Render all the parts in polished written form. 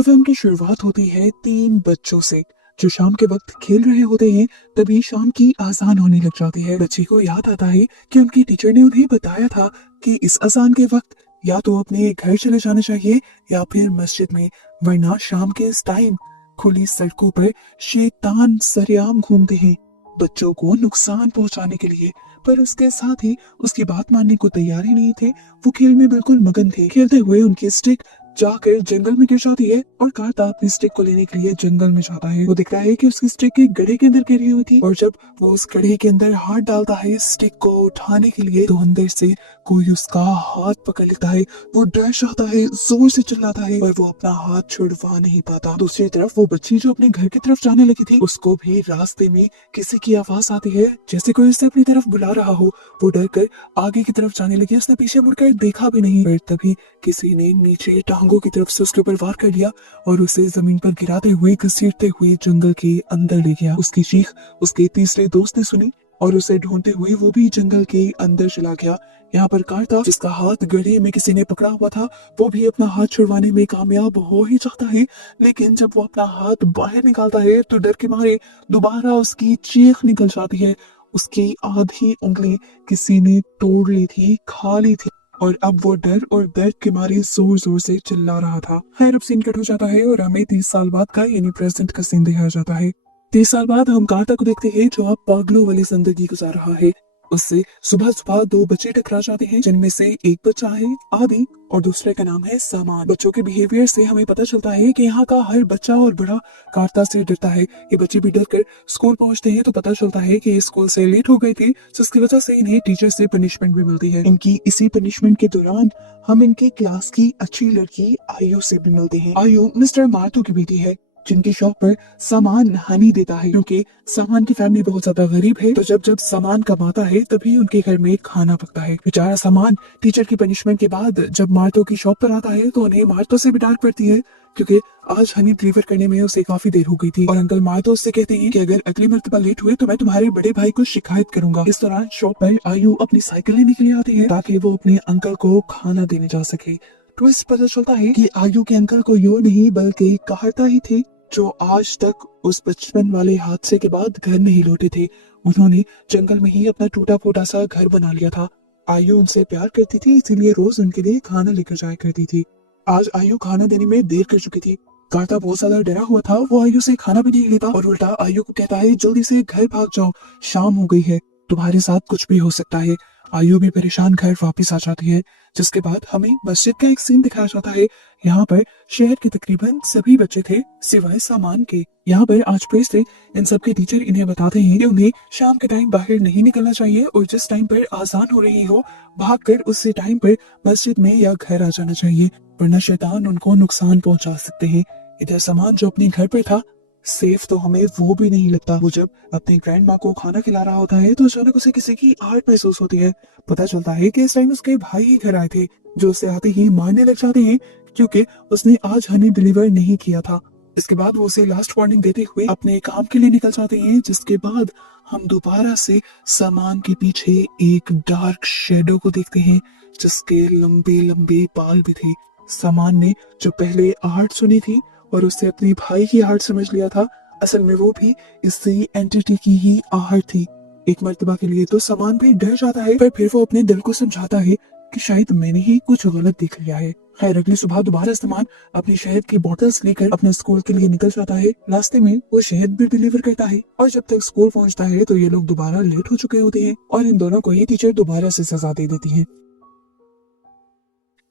तो फिल्म की शुरुआत होती है तीन बच्चों से जो शाम के वक्त खेल रहे होते हैं। तभी शाम की अजान होने लग जाती है। बच्चे को याद आता है कि उनकी टीचर ने उन्हें बताया था कि इस अजान के वक्त या तो अपने घर चले जाना चाहिए या फिर मस्जिद में, वरना शाम के इस टाइम खुली सड़कों पर शैतान सरेआम घूमते हैं बच्चों को नुकसान पहुंचाने के लिए। पर उसके साथ ही उसकी बात मानने को तैयार ही नहीं थे। वो खेल में बिल्कुल मगन थे। खेलते हुए उनकी स्टिक जाकर जंगल में गिर जाती है और कार्ता अपनी स्टिक को लेने के लिए जंगल में जाता है। वो दिखता है कि उसकी स्टिक एक गड्ढे के अंदर गिरी हुई थी और जब वो उस गड्ढे के अंदर हाथ डालता है स्टिक को उठाने के लिए तो अंदर से कोई उसका हाथ पकड़ लेता है। वो डर जाता है, जोर से चिल्लाता है, पर वो अपना हाथ छुड़वा नहीं पाता। दूसरी तरफ वो बच्ची जो अपने घर की तरफ जाने लगी थी, उसको भी रास्ते में किसी की आवाज आती है जैसे कोई उसे अपनी तरफ बुला रहा हो। वो डर कर आगे की तरफ जाने लगी। उसने पीछे मुड़कर देखा भी नहीं, पर तभी किसी ने नीचे टांगों की तरफ से उसके ऊपर वार कर लिया और उसे जमीन पर गिराते हुए घसीटते हुए जंगल के अंदर ले गया। उसकी चीख उसके तीसरे दोस्त ने सुनी और उसे ढूंढते हुए वो भी जंगल के अंदर चला गया। यहाँ पर कार्ता, जिसका हाथ गड्ढे में किसी ने पकड़ा हुआ था, वो भी अपना हाथ छुड़वाने में कामयाब हो ही जाता है। लेकिन जब वो अपना हाथ बाहर निकालता है तो डर के मारे दोबारा उसकी चीख निकल जाती है। उसकी आधी उंगली किसी ने तोड़ ली थी, खा ली थी और अब वो डर और दर्द के मारे जोर जोर से चिल्ला रहा था। खैर, अब सीन कट हो जाता है और हमें 30 साल बाद का यानी प्रेजेंट का सीन दिखाया जाता है। 30 साल बाद हम कार्ता को देखते हैं जो अब पागलों वाली जिंदगी गुजार रहा है। उससे सुबह सुबह दो बच्चे टकरा जाते हैं जिनमें से एक बच्चा है आदि और दूसरे का नाम है सामान। बच्चों के बिहेवियर से हमें पता चलता है कि यहाँ का हर बच्चा और बड़ा कार्ता से डरता है। ये बच्चे भी डर कर स्कूल पहुंचते हैं तो पता चलता है कि ये स्कूल से लेट हो गए थे, जिसकी वजह से इन्हें टीचर से पनिशमेंट भी मिलती है। इनकी इसी पनिशमेंट के दौरान हम इनके क्लास की अच्छी लड़की आयु से भी मिलते हैं। आयु मिस्टर मार्टू की बेटी है जिनकी शॉप पर सामान हनी देता है, क्योंकि सामान की फैमिली बहुत ज्यादा गरीब है। तो जब जब सामान कमाता है तभी उनके घर में खाना पकता है। बेचारा सामान टीचर की पनिशमेंट के बाद जब मार्तो की शॉप पर आता है तो उन्हें मार्तो से भी डांट पड़ती है, क्योंकि आज हनी डिलीवर करने में उसे काफी देर हो गई थी। और अंकल मार्तो उससे कहते हैं कि अगर अगली मर्तबा लेट हुए तो मैं तुम्हारे बड़े भाई को शिकायत करूंगा। इस दौरान शॉप पर आयु अपनी साइकिल लेने के लिए आती है ताकि वो अपने अंकल को खाना देने जा सके। ट्विस्ट पता चलता है कि आयु के अंकल को यो नहीं बल्कि कार्ता ही थे जो आज तक उस बचपन वाले हादसे के बाद घर नहीं लौटे थे। उन्होंने जंगल में ही अपना टूटा फूटा सा घर बना लिया था। आयु उनसे प्यार करती थी, इसीलिए रोज उनके लिए खाना लेकर जाया करती थी। आज आयु खाना देने में देर कर चुकी थी। कार्ता बहुत ज्यादा डरा हुआ था। वो आयु से खाना भी नहीं लेता और उल्टा आयु को कहता है जल्दी से घर भाग जाओ, शाम हो गई है, तुम्हारे साथ कुछ भी हो सकता है। आयु भी परेशान घर वापस आ जाती है, जिसके बाद हमें मस्जिद का एक सीन दिखाया जाता है। यहाँ पर शहर के तकरीबन सभी बच्चे थे सिवाय सामान के। यहाँ पर आज प्रेस से इन सब के टीचर इन्हें बताते हैं कि उन्हें शाम के टाइम बाहर नहीं निकलना चाहिए और जिस टाइम पर आजान हो रही हो भागकर उसी टाइम पर मस्जिद में या घर आ जाना चाहिए, वरना शैतान उनको नुकसान पहुंचा सकते हैं। इधर सामान जो अपने घर पर था सेफ तो हमें वो भी नहीं लगता। वो जब अपनी ग्रैंड माँ को खाना खिला रहा होता है तो अचानक उसे किसी की आहट महसूस होती है। पता चलता है कि इस टाइम उसके भाई ही घर आए थे जो उसे आते ही मारने लग जाते हैं क्योंकि उसने आज हनी डिलीवर नहीं किया था। इसके बाद वो उसे लास्ट वार्निंग देते हुए अपने काम के लिए निकल जाते हैं, जिसके बाद हम दोबारा से सामान के पीछे एक डार्क शेडो को देखते हैं जिसके लंबे लंबे बाल भी थे। सामान ने जो पहले आहट सुनी थी और उससे अपने भाई की आहट समझ लिया था, असल में वो भी इसी एंटिटी की ही आहट थी। एक मर्तबा के लिए तो सामान भी डर जाता है, पर फिर वो अपने दिल को समझाता है कि शायद मैंने ही कुछ गलत देख लिया है। खैर, अगली सुबह दोबारा सामान अपनी शहद की बोतल्स लेकर अपने स्कूल के लिए निकल जाता है। रास्ते में वो शहद भी डिलीवर करता है और जब तक स्कूल पहुंचता है तो ये लोग दोबारा लेट हो चुके होते हैं और इन दोनों को ही टीचर दोबारा से सजा दे देती है।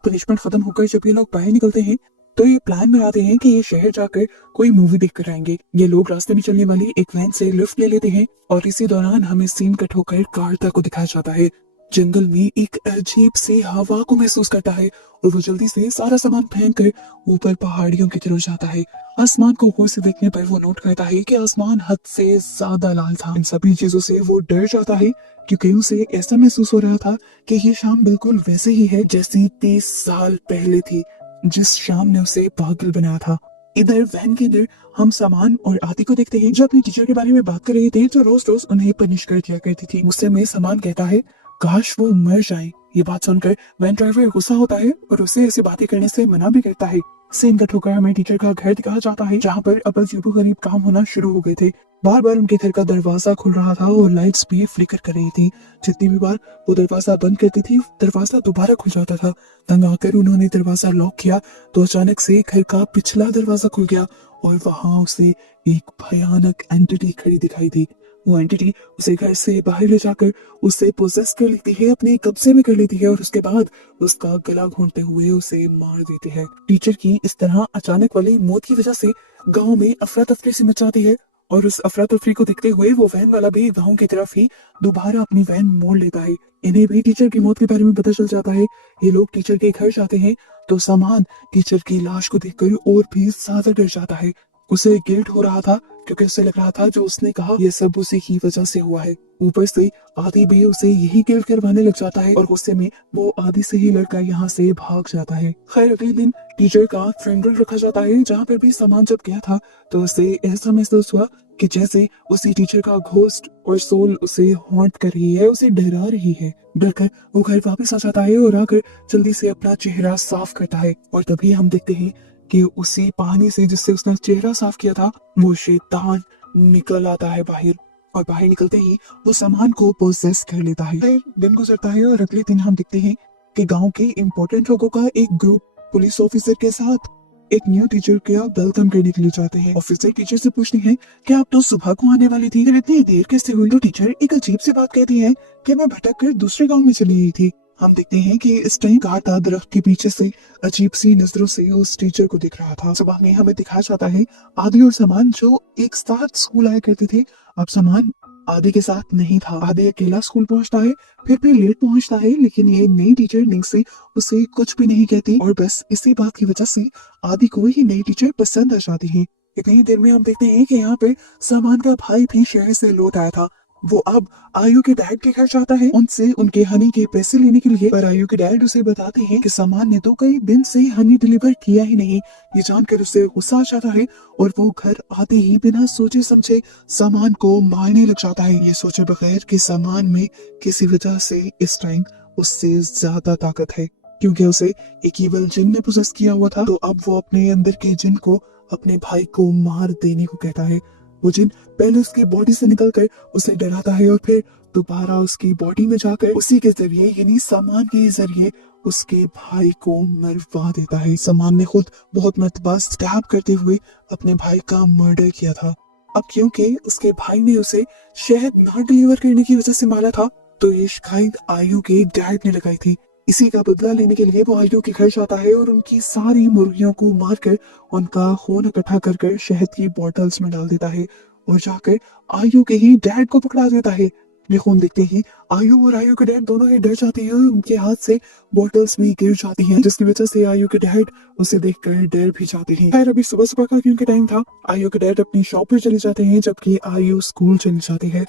पनिशमेंट खत्म होकर जब ये लोग बाहर निकलते हैं तो ये प्लान बनाते हैं कि ये शहर जाकर कोई मूवी देख कर आएंगे। ये लोग रास्ते में चलने वाली एक वैन से लिफ्ट ले लेते हैं और इसी दौरान हमें सीन कट होकर कार्ता को दिखाया जाता है। जंगल में एक अजीब सी हवा को महसूस करता है और वो जल्दी से सारा सामान फेंक कर ऊपर पहाड़ियों की तरफ जाता है। आसमान को गौर से देखने पर वो नोट करता है कि आसमान हद से ज्यादा लाल था। इन सभी चीजों से वो डर जाता है क्योंकि उसे ऐसा महसूस हो रहा था कि ये शाम बिल्कुल वैसे ही है जैसी 30 साल पहले थी, जिस शाम ने उसे पागल बनाया था। इधर वैन के अंदर हम सामान और आदि को देखते हैं जो अपनी टीचर के बारे में बात कर रहे थे जो रोज रोज उन्हें पनिश कर दिया करती थी। गुस्से में सामान कहता है काश वो मर जाए। ये बात सुनकर वैन ड्राइवर गुस्सा होता है और उसे ऐसी बातें करने से मना भी करता है। सीन कट होकर हमें टीचर का घर दिखाया जाता है, जहाँ पर अब अजीबो गरीब काम होना शुरू हो गए थे। बार बार उनके घर का दरवाजा खुल रहा था और लाइट्स भी फ्लिकर कर रही थी। जितनी भी बार वो दरवाजा बंद करती थी, दरवाजा दोबारा खुल जाता था। तंग आकर उन्होंने दरवाजा लॉक किया तो अचानक से घर का पिछला दरवाजा खुल गया और वहां उसे एक भयानक एंटिटी खड़ी दिखाई दी। वो एंटिटी उसे घर से बाहर ले जाकर उसे पोजेस कर लेती है, अपने कब्जे में कर लेती है और उसके बाद उसका गला घोंटते हुए उसे मार देती है। टीचर की इस तरह अचानक वाली मौत की वजह से गांव में अफरा तफरी सी मच जाती है और उस अफरा तफरी को देखते हुए वो वैन वाला भी गांव की तरफ ही दोबारा अपनी वैन मोड़ लेता है। इन्हें भी टीचर की मौत के बारे में पता चल जाता है। ये लोग टीचर के घर जाते हैं तो सामान टीचर की लाश को देखकर और भी ज्यादा डर जाता है। उसे गिल्ट हो रहा था क्योंकि उसे लग रहा था जो उसने कहा ये सब उसी की वजह से हुआ है। ऊपर से आदि भी उसे यही गिल्ट करवाने लग जाता है और गुस्से में वो आदि से ही लड़का यहाँ से भाग जाता है। खैर अगले दिन टीचर का फ्रेंडल रखा जाता है, जहाँ पर भी सामान जब गया था तो उसे ऐसा महसूस हुआ कि जैसे उसी टीचर का घोस्ट और सोल उसे हॉन्ट कर रही है, उसे डरा रही है। डरकर वो घर वापस आ जाता है और आकर जल्दी से अपना चेहरा साफ करता है और तभी हम देखते हैं कि उसी पानी से जिससे उसने चेहरा साफ किया था वो शैतान निकल आता है बाहर और बाहर निकलते ही वो सामान को पोजेस कर लेता है। फिर दिन गुजरता है और अगले दिन हम देखते हैं कि गांव के इम्पोर्टेंट लोगों का एक ग्रुप पुलिस ऑफिसर के साथ एक न्यू टीचर का वेलकम करने के लिए जाते हैं। ऑफिसर टीचर से पूछते हैं कि आप तो सुबह को आने वाली थी, फिर इतनी देर कैसे हुई? तो टीचर एक अजीब सी बात कहती है कि मैं भटक कर दूसरे गांव में चली गई थी। हम देखते हैं कि इस टाइम कांटा दरख्त के पीछे से अजीब सी नजरों से उस टीचर को दिख रहा था। सुबह में हमें दिखाया जाता है आदि और समान जो एक साथ स्कूल आया करते थे। अब समान आदि के साथ नहीं था। आदि अकेला स्कूल पहुंचता है, फिर भी लेट पहुंचता है, लेकिन ये नई टीचर निंगसी उसे कुछ भी नहीं कहती और बस इसी बात की वजह से आदि को ही नई टीचर पसंद आ जाती है। इतनी देर में हम देखते हैं कि यहाँ पे समान का भाई भी शहर से लौट आया था। वो अब आयु के डैड के घर जाता है उनसे उनके हनी के पैसे लेने के लिए, पर आयु के डैड उसे बताते हैं कि सामान ने तो कई दिन से हनी डिलीवर किया ही नहीं। ये जानकर उसे गुस्सा आ जाता है और वो घर आते ही बिना सोचे समझे सामान को मारने लग जाता है, ये सोचे बगैर कि सामान में किसी वजह से इस टाइम उससे ज्यादा ताकत है, क्योंकि उसे एक ईवल जिन ने पोसेस किया हुआ था। तो अब वो अपने अंदर के जिन को अपने भाई को मार देने को कहता है। वो जिन पहले उसकी बॉडी से निकलकर उसे डराता है और फिर दोबारा उसकी बॉडी में जाकर उसी के जरिए यानी सामान के जरिए उसके भाई को मरवा देता है। सामान ने खुद बहुत मरतबा स्टैब करते हुए अपने भाई का मर्डर किया था। अब क्योंकि उसके भाई ने उसे शहद ना डिलीवर करने की वजह से मारा था, तो ये शिकायत आयु के डैड ने लगाई थी। इसी का बदला लेने के लिए वो आयु के घर जाता है और उनकी सारी मुर्गियों को मारकर उनका खून इकट्ठा कर कर शहद की बॉटल्स में डाल देता है और जाकर आयु के ही डैड को पकड़ा देता है। ये खून देखते ही आयु और आयु के डैड दोनों ही डर जाते हैं और उनके हाथ से बॉटल्स भी गिर जाती हैं, जिसकी वजह से आयु के डैड उसे देखकर डर भी जाते हैं। खैर अभी सुबह सुबह का क्योंकि टाइम था, आयु के डैड अपनी शॉप पर चले जाते हैं जबकि आयु स्कूल चली जाती है।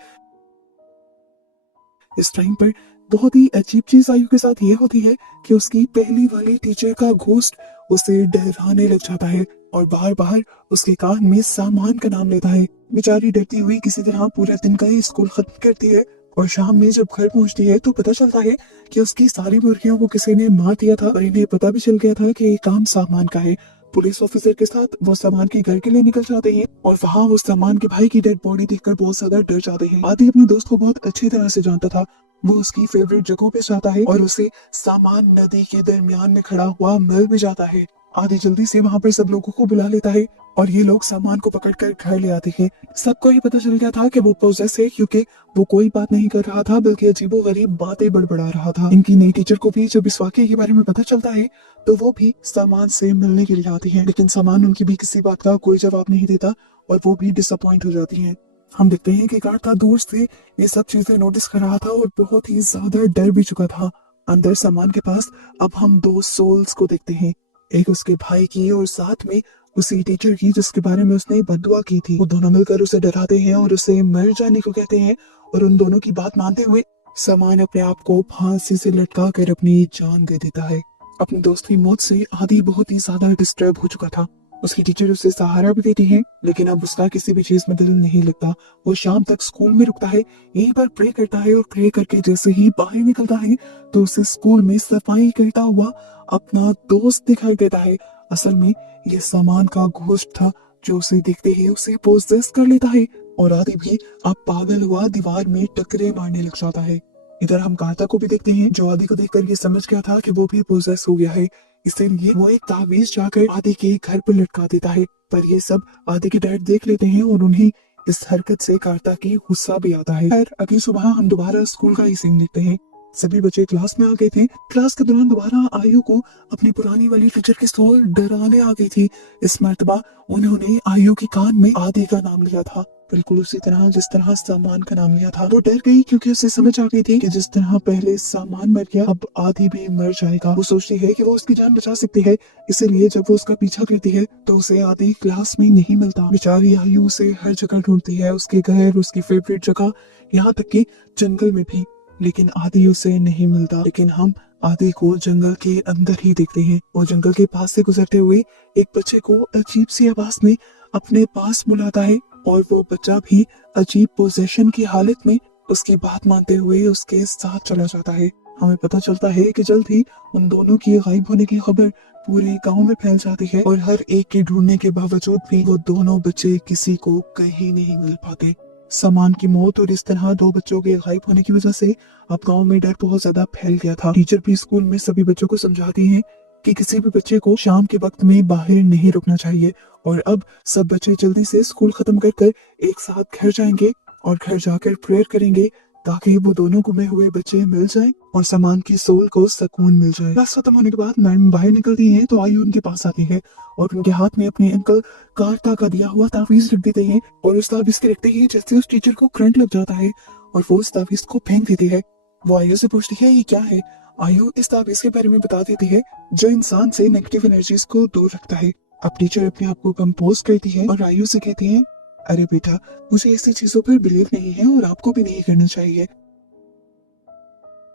इस टाइम पर बहुत ही अजीब चीज आयु के साथ ये होती है कि उसकी पहली वाली टीचर का घोस्ट उसे डराने लग जाता है और बार बार उसके कान में सामान का नाम लेता है। बेचारी डरती हुई किसी तरह पूरे दिन का ही स्कूल खत्म करती है और शाम में जब घर पहुंचती है तो पता चलता है कि उसकी सारी मुर्गियों को किसी ने मार दिया था और इन्हें पता भी चल गया था कि ये काम सामान का है। पुलिस ऑफिसर के साथ वो सामान के घर के लिए निकल जाते हैं और वहाँ वो सामान के भाई की डेड बॉडी देखकर बहुत ज्यादा डर जाते हैं। आदि अपने दोस्त को बहुत अच्छी तरह से जानता था। वो उसकी फेवरेट जगहों पे जाता है और उसे सामान नदी के दरमियान में खड़ा हुआ मिल भी जाता है। आदि जल्दी से वहाँ पर सब लोगों को बुला लेता है और ये लोग सामान को पकड़कर घर ले आते हैं। सबको ये पता चल गया था कि वो पोजेस है, क्योंकि वो कोई बात नहीं कर रहा था बल्कि अजीबो गरीब बातें बड़बड़ा रहा था। इनकी नई टीचर को भी जब इस वाकये के बारे में पता चलता है तो वो भी सामान से मिलने के लिए आती है, लेकिन सामान उनकी भी किसी बात का कोई जवाब नहीं देता और वो भी डिसअपॉइंट हो जाती है। हम देखते हैं कि गार्ड दूर से ये सब चीजें नोटिस कर रहा था और बहुत ही ज्यादा डर भी चुका था। अंदर सामान के पास अब हम दो सोल्स को देखते हैं, एक उसके भाई की और साथ में उसी टीचर की जिसके बारे में उसने बददुआ की थी। वो दोनों मिलकर उसे डराते हैं और उसे मर जाने को कहते हैं और उन दोनों की बात मानते हुए सामान अपने आप को फांसी से लटका कर अपनी जान दे देता है। अपने दोस्त की मौत से आदि बहुत ही ज्यादा डिस्टर्ब हो चुका था। उसकी टीचर उसे सहारा भी देती है, लेकिन अब उसका किसी भी चीज में दिल नहीं लगता। वो शाम तक स्कूल में रुकता है, यहीं पर प्रे करता है और प्रे करके जैसे ही बाहर निकलता है तो उसे स्कूल में सफाई करता हुआ अपना दोस्त दिखाई देता है। असल में ये सामान का घोस्ट था जो उसे देखते ही उसे पोजेस कर लेता है और आदि भी अब पागल हुआ दीवार में टकरे मारने लग जाता है। इधर हम कार्ता को भी देखते हैं जो आदि को देखकर ये समझ गया था कि वो भी पोजेस हो गया है, इसीलिए वो एक तावीज जाकर आदि के घर पर लटका देता है। पर ये सब आदि के डैड देख लेते हैं और उन्हें इस हरकत से कार्ता की गुस्सा भी आता है। खैर अगली सुबह हम दोबारा स्कूल का ही सीन देखते हैं। सभी बच्चे क्लास में आ गए थे। क्लास के दौरान दोबारा आयु को अपनी पुरानी वाली टीचर की स्टोर डराने आ गई थी। इस मर्तबा उन्होंने आयु के कान में आदि का नाम लिया था, बिल्कुल उसी तरह जिस तरह सामान का नाम लिया था। वो डर गई क्योंकि उसे समझ आ गई थी कि जिस तरह पहले सामान मर गया अब आदि भी मर जाएगा। वो सोचती है कि वो उसकी जान बचा सकती है, इसीलिए जब वो उसका पीछा करती है तो उसे आदि क्लास में नहीं मिलता। बेचारी आयु उसे हर जगह ढूंढती है, उसके घर, उसकी फेवरेट जगह, यहाँ तक कि जंगल में भी, लेकिन आदि उसे नहीं मिलता। लेकिन हम आदि को जंगल के अंदर ही देखते हैं। वो जंगल के पास से गुजरते हुए एक बच्चे को अजीब सी आवाज में अपने पास बुलाता है और वो बच्चा भी अजीब पोजेशन की हालत में उसकी बात मानते हुए उसके साथ चला जाता है। हमें पता चलता है कि जल्द ही उन दोनों की गायब होने की खबर पूरे गांव में फैल जाती है और हर एक के ढूंढने के बावजूद भी वो दोनों बच्चे किसी को कहीं नहीं मिल पाते। सामान की मौत और इस तरह दो बच्चों के गायब होने की वजह से अब गांव में डर बहुत ज्यादा फैल गया था। टीचर भी स्कूल में सभी बच्चों को समझाती हैं कि किसी भी बच्चे को शाम के वक्त में बाहर नहीं रुकना चाहिए और अब सब बच्चे जल्दी से स्कूल खत्म कर एक साथ घर जाएंगे और घर जाकर प्रेयर करेंगे ताकि वो दोनों गुमे हुए बच्चे मिल जाएं और सामान की सोल को सुकून मिल जाए। क्लास खत्म होने के बाद मैडम बाहर निकलती हैं तो आयु उनके पास आती है और उनके हाथ में अपने अंकल कार्ता का दिया हुआ तावीज रख देते हैं और उस तावीज के रखते ही जैसे उस टीचर को करंट लग जाता है और वो उस तावीज को फेंक देती है। वो आयु से पूछती है ये क्या है। आयु इस तावीज के बारे में बता देती है जो इंसान से नेगेटिव एनर्जीज को दूर रखता है। अब टीचर अपने आप को कंपोज करती है और आयु से कहती है अरे बेटा मुझे ऐसी चीजों पर बिलीव नहीं है और आपको भी नहीं करना चाहिए।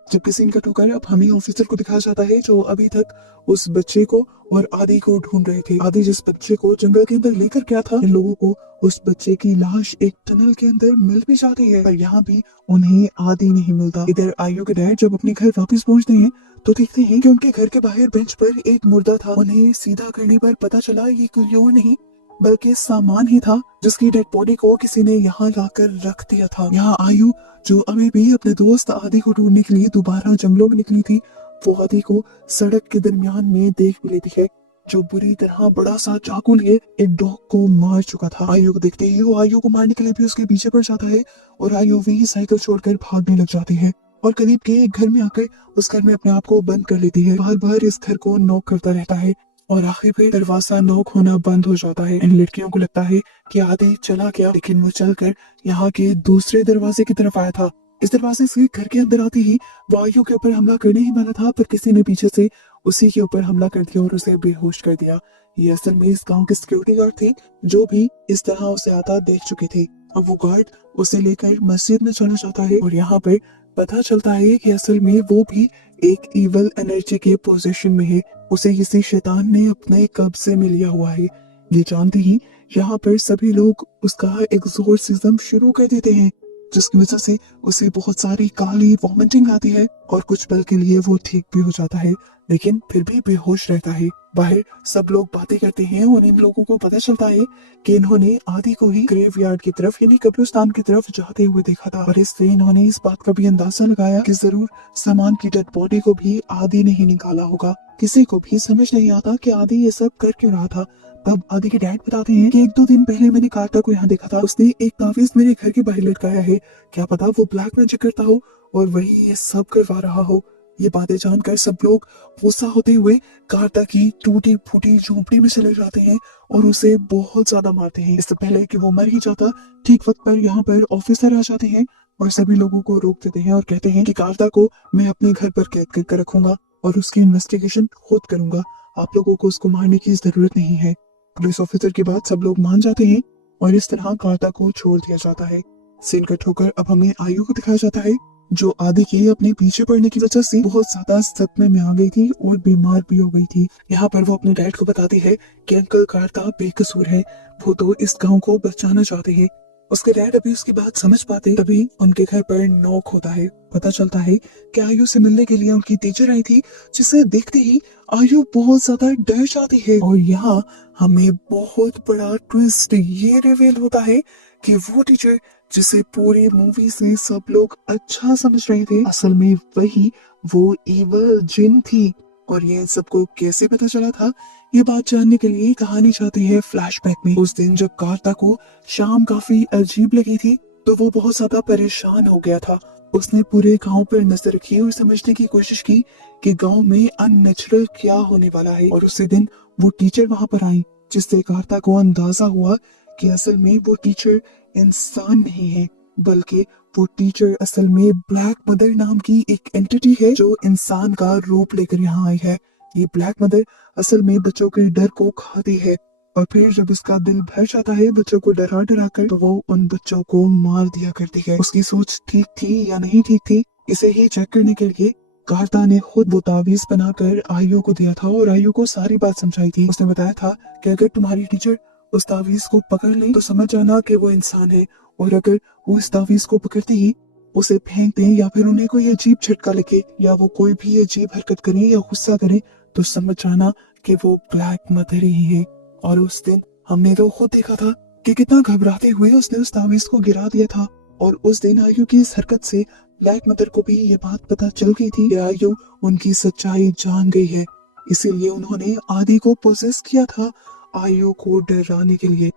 जबकि सीन कट होकर अब हमें ऑफिसर को दिखाया जाता है जो अभी तक उस बच्चे को और आदि को ढूंढ रहे थे। आदि जिस बच्चे को जंगल के अंदर लेकर गया था, इन लोगों को उस बच्चे की लाश एक टनल के अंदर मिल भी जाती है, पर यहाँ भी उन्हें आदि नहीं मिलता। इधर आयु के डैड जब अपने घर वापस पहुंचते हैं तो देखते हैं कि उनके घर के बाहर बेंच पर एक मुर्दा था। उन्हें सीधा करने पर पता चला ये कोई और नहीं बल्कि सामान ही था जिसकी डेड बॉडी को किसी ने यहाँ लाकर रख दिया था। यहाँ आयु जो अभी भी अपने दोस्त आदि को ढूंढने के लिए दोबारा जंगलों में निकली थी, वो आदि को सड़क के दरमियान में देख भी लेती है जो बुरी तरह बड़ा सा चाकू लिए एक डॉग को मार चुका था। आयु को देखते ही वो आयु को मारने के लिए भी उसके पीछे पड़ जाता है और आयु भी साइकिल छोड़कर भागने लग जाती है और करीब के एक घर में आकर उस घर में अपने आप को बंद कर लेती है। बार बार इस घर को नॉक करता रहता है और आखिर में दरवाजा नॉक होना बंद हो जाता है। इन लड़कियों को लगता है कि आदि चला गया, लेकिन वो चलकर यहाँ के दूसरे दरवाजे की तरफ आया था। इस दरवाजे से घर के अंदर आते ही वो आयु के ऊपर हमला करने ही वाला था, पर किसी ने पीछे से उसी के ऊपर हमला कर दिया और उसे बेहोश कर दिया। ये असल में इस गांव के सिक्योरिटी गार्ड थे जो भी इस तरह उसे आता देख चुके थे। अब वो गार्ड उसे लेकर मस्जिद में चला जाता है और यहाँ पर पता चलता है कि असल में वो भी एक इवल एनर्जी के पोजीशन में है, उसे किसी शैतान ने अपने कब्जे में लिया हुआ है। ये जानते ही यहाँ पर सभी लोग उसका एक्सोर्सिज्म शुरू कर देते हैं जिसकी वजह से उसे बहुत सारी काली वॉमिटिंग आती है और कुछ पल के लिए वो ठीक भी हो जाता है, लेकिन फिर भी बेहोश रहता है। बाहर सब लोग बातें करते हैं और इन लोगों को पता चलता है कि इन्होंने आदि को ही ग्रेवयार्ड की तरफ यानी कब्रिस्तान की तरफ जाते हुए देखा था और इससे इन्होंने इस बात का भी अंदाजा लगाया कि जरूर सामान की डेड बॉडी को भी आदि ने ही निकाला होगा। किसी को भी समझ नहीं आता कि आदि ये सब कर क्यों रहा था। तब आदि के डैड बताते हैं कि 1-2 दिन पहले मैंने कार्ता को यहाँ देखा था, उसने एक तावीज मेरे घर के बाहर लटकाया है, क्या पता वो ब्लैक मैजिक करता हो और वही ये सब करवा रहा हो। ये बातें जानकर सब लोग गुस्सा होते हुए कार्ता की टूटी फूटी झोपड़ी में चले जाते हैं और उसे बहुत ज्यादा मारते हैं। इससे पहले कि वो मर ही जाता, ठीक वक्त पर यहाँ पर ऑफिसर आ जाते हैं और सभी लोगों को रोक देते हैं और कहते हैं कि कार्ता को मैं अपने घर पर कैद करके रखूंगा और उसकी इन्वेस्टिगेशन खुद करूंगा, आप लोगों को उसको मारने की जरूरत नहीं है। पुलिस ऑफिसर की बात सब लोग मान जाते हैं और इस तरह कार्ता को छोड़ दिया जाता है। सीन कट होकर अब हमें आयु को दिखाया जाता है जो आदि के अपने पीछे पड़ने की वजह से बहुत ज्यादा सदमे में आ गई थी और बीमार भी हो गई थी। यहाँ पर वो अपने डैड को बताती है कि अंकल कार्ता बेकसूर है, वो तो इस गांव को बचाना चाहते हैं। उसके डैड अभी उसकी बात समझ पाते तभी उनके घर पर नॉक होता है। पता चलता है कि आयु से मिलने के लिए उनकी टीचर आई थी, जिसे देखते ही आयु बहुत ज्यादा डर जाती है। और यहाँ हमें बहुत बड़ा ट्विस्ट ये रिवील होता है कि वो टीचर जिसे पूरी मूवी से सब लोग अच्छा समझ रहे थे, असल में वही वो इवल जिन थी। और ये सबको कैसे पता चला था, ये बात जानने के लिए कहानी जाती है फ्लैशबैक में। उस दिन जब कार्ता को शाम काफी अजीब लगी थी, तो वो बहुत ज्यादा परेशान हो गया था। उसने पूरे गांव पर नजर रखी और समझने की कोशिश की कि गांव में अननेचुरल क्या होने वाला है। और उसी दिन वो टीचर वहां पर आई, जिससे कार्ता को अंदाजा हुआ कि असल में वो टीचर इंसान नहीं है, बल्कि वो टीचर असल में ब्लैक मदर नाम की एक एंटिटी है जो इंसान का रूप लेकर यहाँ आई है। ये ब्लैक मदर असल में बच्चों के डर को खाती है, और फिर जब उसका दिल भर जाता है बच्चों को डरा डरा कर, तो वो उन बच्चों को मार दिया करती है। उसकी सोच ठीक थी या नहीं ठीक थी, इसे ही चेक करने के लिए कार्ता ने खुद वो तावीज बनाकर आयु को दिया था और आयु को सारी बात समझाई थी। उसने बताया था कि अगर तुम्हारी टीचर उस तावीज को पकड़ ले तो समझ जाना कि वो इंसान है, और अगर वो इस तावीज को पकड़ते ही उसे फेंक दें या फिर उन्हें कोई अजीब झटका लगे या वो कोई भी अजीब हरकत करें या गुस्सा करें, तो समझ जाना कि वो ब्लैक मदर ही है। और उस दिन हमने तो खुद देखा था कि कितना घबराते हुए उसने उस तावीज को गिरा दिया था। और उस दिन आयु की इस हरकत से ब्लैक मदर को भी ये बात पता चल गई थी कि आयु उनकी सच्चाई जान गई है। इसीलिए उन्होंने आदि को पोजेस किया था आयु को डराने के लिए।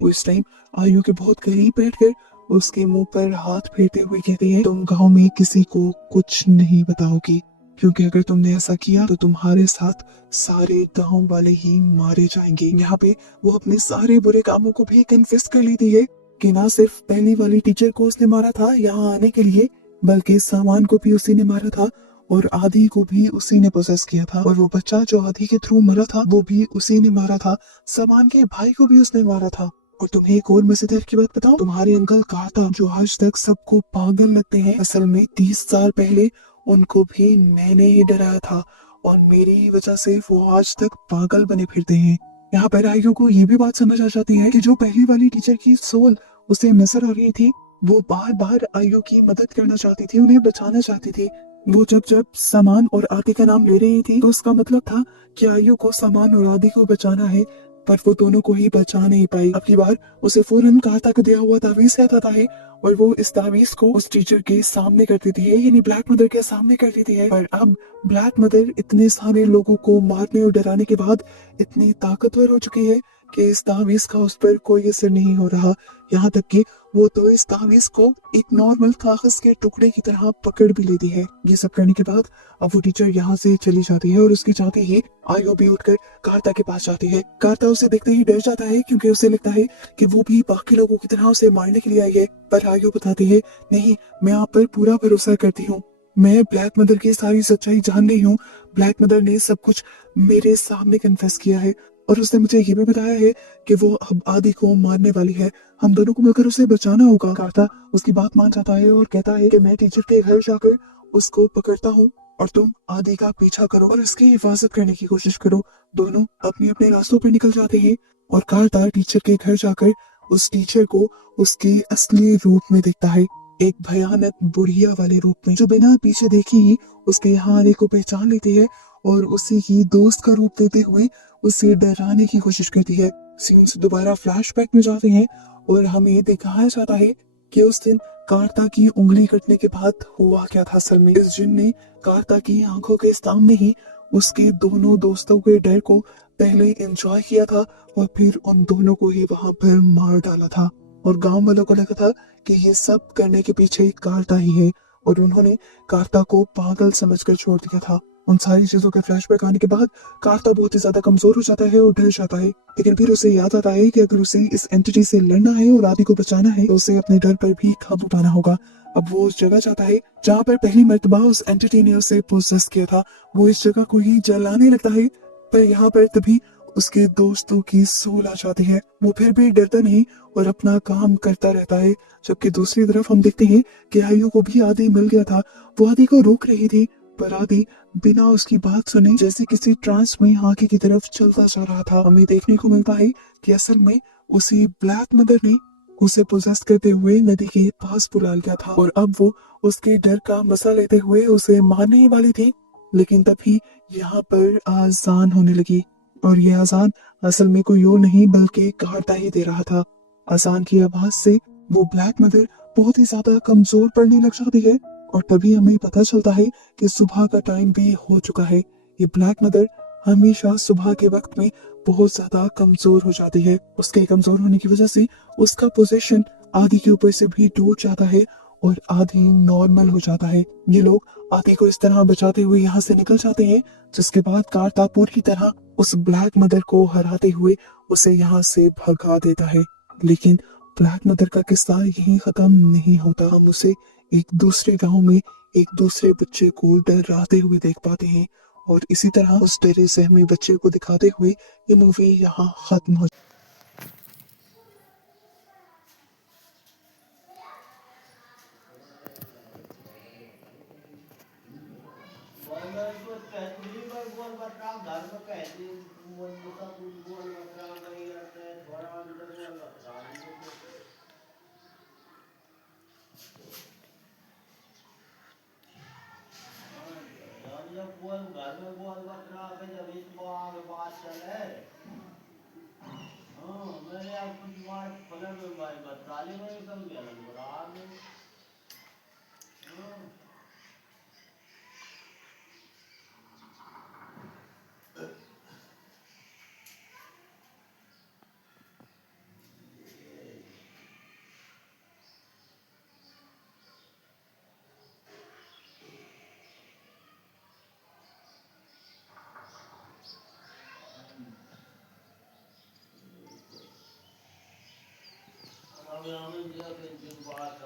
वो इस टाइम आयु के बहुत करीब बैठकर उसके मुंह पर हाथ फेरते हुए कहते हैं, तुम गांव में किसी को कुछ नहीं बताओगी, क्योंकि अगर तुमने ऐसा किया तो तुम्हारे साथ सारे गांव वाले ही मारे जाएंगे। यहाँ पे वो अपने सारे बुरे कामों को भी कन्फेस कर लेती है कि ना सिर्फ पहली वाली टीचर को उसने मारा था यहाँ आने के लिए, बल्कि सामान को भी उसी ने मारा था और आदि को भी उसी ने पोसेस किया था। और वो बच्चा जो आदि के थ्रू मरा था वो भी उसी ने मारा था। सामान के भाई को भी उसने मारा था। और तुम्हें एक और मजेदार की बात बताऊं, तुम्हारे अंकल कार्ता जो आज तक सबको पागल लगते हैं, असल में 30 साल पहले उनको भी मैंने ही डराया था और मेरी वजह से वो आज तक पागल बने फिरते हैं। यहाँ पर आयु को ये भी बात समझ आ जाती है कि जो पहली वाली टीचर की सोल उसे नजर आ रही थी, वो बार बार आयु की मदद करना चाहती थी, उन्हें बचाना चाहती थी। वो जब जब सामान और आदि का नाम ले रही थी तो उसका मतलब था कि आयु को सामान और आदि को बचाना है, पर वो दोनों को ही बचा नहीं पाई। अगली बार उसे फौरन कार्ता को दिया हुआ तावीज याद आता है और वो इस तावीज को उस टीचर के सामने कर देती है, यानी ब्लैक मदर के सामने कर देती है। पर अब ब्लैक मदर इतने सारे लोगों को मारने और डराने के बाद इतनी ताकतवर हो चुकी है कि इस तावीज का उस पर कोई असर नहीं हो रहा। यहाँ तक कि वो तो इस तावीज को एक नॉर्मल कागज के टुकड़े की तरह पकड़ भी लेती है। ये सब करने के बाद अब वो टीचर यहाँ से चली जाती है और उसकी जाते ही आयु भी उठकर कार्ता के पास जाती है। कार्ता उसे देखते ही डर जाता है क्योंकि उसे लगता है कि वो भी बाकी लोगों की तरह उसे मारने के लिए आई है। पर आयु बताती है, नहीं, मैं आप पर पूरा भरोसा करती हूँ, मैं ब्लैक मदर की सारी सच्चाई जान गई हूँ। ब्लैक मदर ने सब कुछ मेरे सामने कन्फेस किया है और उसने मुझे ये भी बताया है कि वो अब आदि को मारने वाली है। हम दोनों को मिलकर उसे बचाना होगा। कार्ता उसकी बात मान जाता है और कहता है कि मैं टीचर के घर जाकर उसको पकड़ता हूँ और तुम आदि का पीछा करो और उसकी हिफाजत करने की कोशिश करो। दोनों अपने अपने रास्तों पर निकल जाते हैं और कार्ता टीचर के घर जाकर उस टीचर को उसके असली रूप में देखता है, एक भयानक बुढ़िया वाले रूप में, जो बिना पीछे देखे ही उसके यहाँ आने को पहचान लेती है और उसी की दोस्त का रूप देते हुए उसे डराने की कोशिश करती है। सीन्स दोबारा फ्लैशबैक में जाते हैं और हमें दिखाया जाता है कि उस दिन कार्ता की उंगली कटने के बाद हुआ क्या था। असल में इस जिन ने कार्ता की आंखों के सामने ही उसके दोनों दोस्तों के डर को पहले एंजॉय किया था और फिर उन दोनों को ही वहां पर मार डाला था। और गांव वालों को लगा था कि ये सब करने के पीछे कार्ता ही है और उन्होंने कार्ता को पागल समझकर छोड़ दिया था। उन सारी चीजों के फ्लैशबैक आने के बाद कार्ता बहुत ही ज्यादा कमजोर हो जाता है और डर जाता है, लेकिन फिर उसे याद आता है कि अगर उसे इस एंटिटी से लड़ना है और आदि को बचाना है तो उसे अपने डर पर भी काबू पाना होगा। अब वो उस जगह जाता है जहाँ पर पहली मर्तबा उस एंटिटी ने उसे पोसेस किया था। वो इस जगह को ही जलाने लगता है, पर यहाँ पर तभी उसके दोस्तों की सोल आ जाती है। वो फिर भी डरता नहीं और अपना काम करता रहता है, जबकि दूसरी तरफ हम देखते हैं कि आयु को भी आदि मिल गया था। वो आदि को रोक रही थी पर आदि बिना उसकी बात सुने जैसे किसी ट्रांस में आगे की तरफ चलता जा रहा था। हमें देखने को मिलता है कि असल में उसी ब्लैक मदर ने उसे पोजेस करते हुए नदी के पास बुला लिया था और अब वो उसके डर का मजा लेते हुए उसे मारने ही वाली थी। लेकिन तभी यहाँ पर आजान होने लगी और यह आजान असल में कोई और नहीं बल्कि कार्टा ही दे रहा था। अजान की आवाज से वो ब्लैक मदर बहुत ही ज्यादा कमजोर पड़ने लग जाती है और तभी हमें पता चलता है कि सुबह का टाइम भी हो चुका है। ये ब्लैक मदर हमेशा सुबह के वक्त में बहुत ज्यादा कमजोर हो जाती है। उसके कमजोर होने की वजह से उसका पोजीशन आदि के ऊपर से भी टूट जाता है और आदि नॉर्मल हो जाता है। ये लोग आदि को इस तरह बचाते हुए यहाँ से निकल जाते हैं, जिसके बाद कार्ता पूरी तरह उस ब्लैक मदर को हराते हुए उसे यहाँ से भगा देता है। लेकिन ब्लैक मदर का किस्सा यहीं खत्म नहीं होता। हम उसे एक दूसरे गांव में एक दूसरे बच्चे को डराते हुए देख पाते हैं और इसी तरह उस डरे सहमे बच्चे को दिखाते हुए ये मूवी यहाँ खत्म हो। जब बोल घर में बोल मत रहा कि जब इस बात चले। हाँ मैंने आपकी बात फलन में भाई बताली में सब गया बराबर में। हाँ अब हमें दिया कि जिस बात